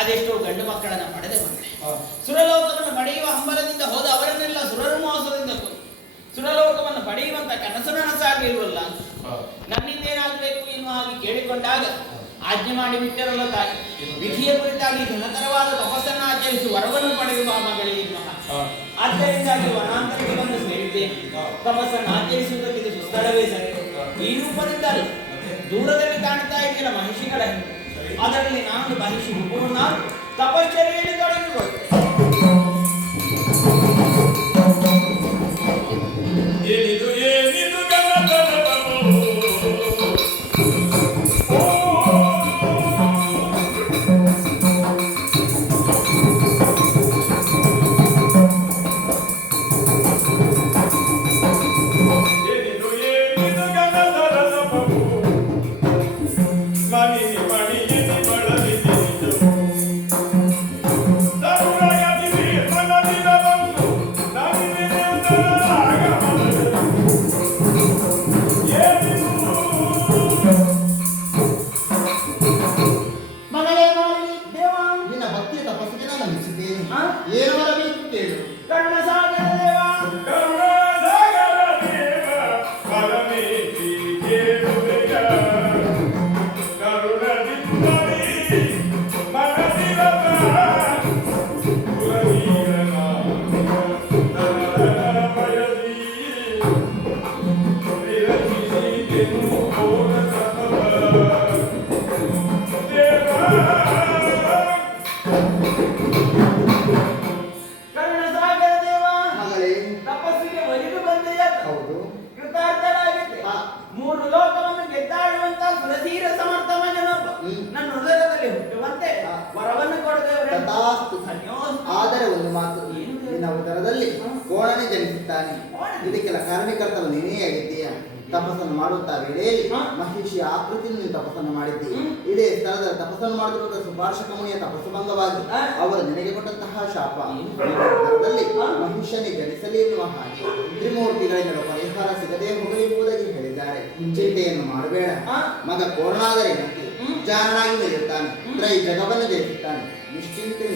ಅದೆಷ್ಟೋ ಗಂಡು ಮಕ್ಕಳನ್ನ ಪಡೆದು ಬಂದೆ. ಸುರಲೋಕವನ್ನು ಪಡೆಯುವ ಹಂಬಲದಿಂದ ಹೋದ ಅವರನ್ನೆಲ್ಲ ಸುರರು ಮೋಸದಿಂದ ಕೊಂದು ಸುರಲೋಕವನ್ನು ಪಡೆಯುವಂತ ಕನಸು ನನಸಾಗಿರುವಲ್ಲ, ನನ್ನಿಂದೇನಾಗಬೇಕು ಎನ್ನುವ ಹಾಗೆ ಕೇಳಿಕೊಂಡಾಗ ಆಜ್ಞೆ ಮಾಡಿ ಬಿಟ್ಟರಲ್ಲ ತಾಯಿ. ವಿಧಿಯ ಕುರಿತಾಗಿ ಘನತರವಾದ ತಪಸ್ಸನ್ನು ಆಚರಿಸಿ ವರವನ್ನು ಪಡೆಯುವ ಮಗಳೇ ಎನ್ನುವ ಆದ್ದರಿಂದಾಗಿ ವನಾಂತರಕ್ಕೆ ಬಂದು ಸೇರಿದ್ದೇನೆ. ತಪಸ್ಸನ್ನು ಆಚರಿಸುವುದಕ್ಕೆ ಇದು ಸುಸ್ಥಳವೇ ಸರಿ. ಈ ರೂಪದಿಂದಲೂ ದೂರದಲ್ಲಿ ಕಾಣ್ತಾ ಇದೆಯಲ್ಲ ಮಹಿಷಿಗಳ ಹಿಂದೆ, ಅದರಲ್ಲಿ ನಾನು ಮಹಿಷಿ ರೂಪವನ್ನು ತಪಶ್ಚರ್ಯೆಯಲ್ಲಿ ತೊಡಗಿಕೊಳ್ಳೆ. ಏನಿದು ಏನಿದು ಗಣಪನವೋ ಆದರೆ ಒಂದು ಮಾತು, ನಿನ್ನ ಉದರದಲ್ಲಿ ಕೋಣನೆ ಜನಿಸುತ್ತಾನೆ. ಇದಕ್ಕೆಲ್ಲ ಕಾರಣಕರ್ತವು ನೀನೇ ಆಗಿದ್ದೀಯ. ತಪಸ್ಸನ್ನು ಮಾಡುತ್ತಾ ವೇಳೆಯಲ್ಲಿ ಮಹಿಷಿಯ ಆಕೃತಿಯನ್ನು ನೀನು ತಪಸ್ಸನ್ನು ಮಾಡಿದ್ದಿ. ಇದೇ ಸ್ಥಳದಲ್ಲಿ ತಪಸ್ಸನ್ನು ಮಾಡಿರುವಂತಹ ಸುಪಾರ್ಶಕ ಮುನಿಯ ತಪಸ್ಸು ಭಂಗವಾಗಿ ಅವರು ನಿನಗೆ ಕೊಟ್ಟಂತಹ ಶಾಪ. ಉದರದಲ್ಲಿ ಮಹಿಷನೇ ಜನಿಸಲಿ ಎನ್ನುವ ಹಾಗೆ ತ್ರಿಮೂರ್ತಿಗಳಿಂದ ಪರಿಹಾರ ಸಿಗದೆ ಹೋಗಲಿರುವುದಾಗಿ ಹೇಳಿದ್ದಾರೆ. ಚಿಂತೆಯನ್ನು ಮಾಡಬೇಡ. ಮಗ ಕೋಣನಾದರೆ ಜಾರನಾಗಿ ಮೆರೆಯುತ್ತಾನೆ, ತ್ರೈ ಜಗವನ್ನು ಜಯಿಸುತ್ತಾನೆ. ನಿಶ್ಚಿಂತೆ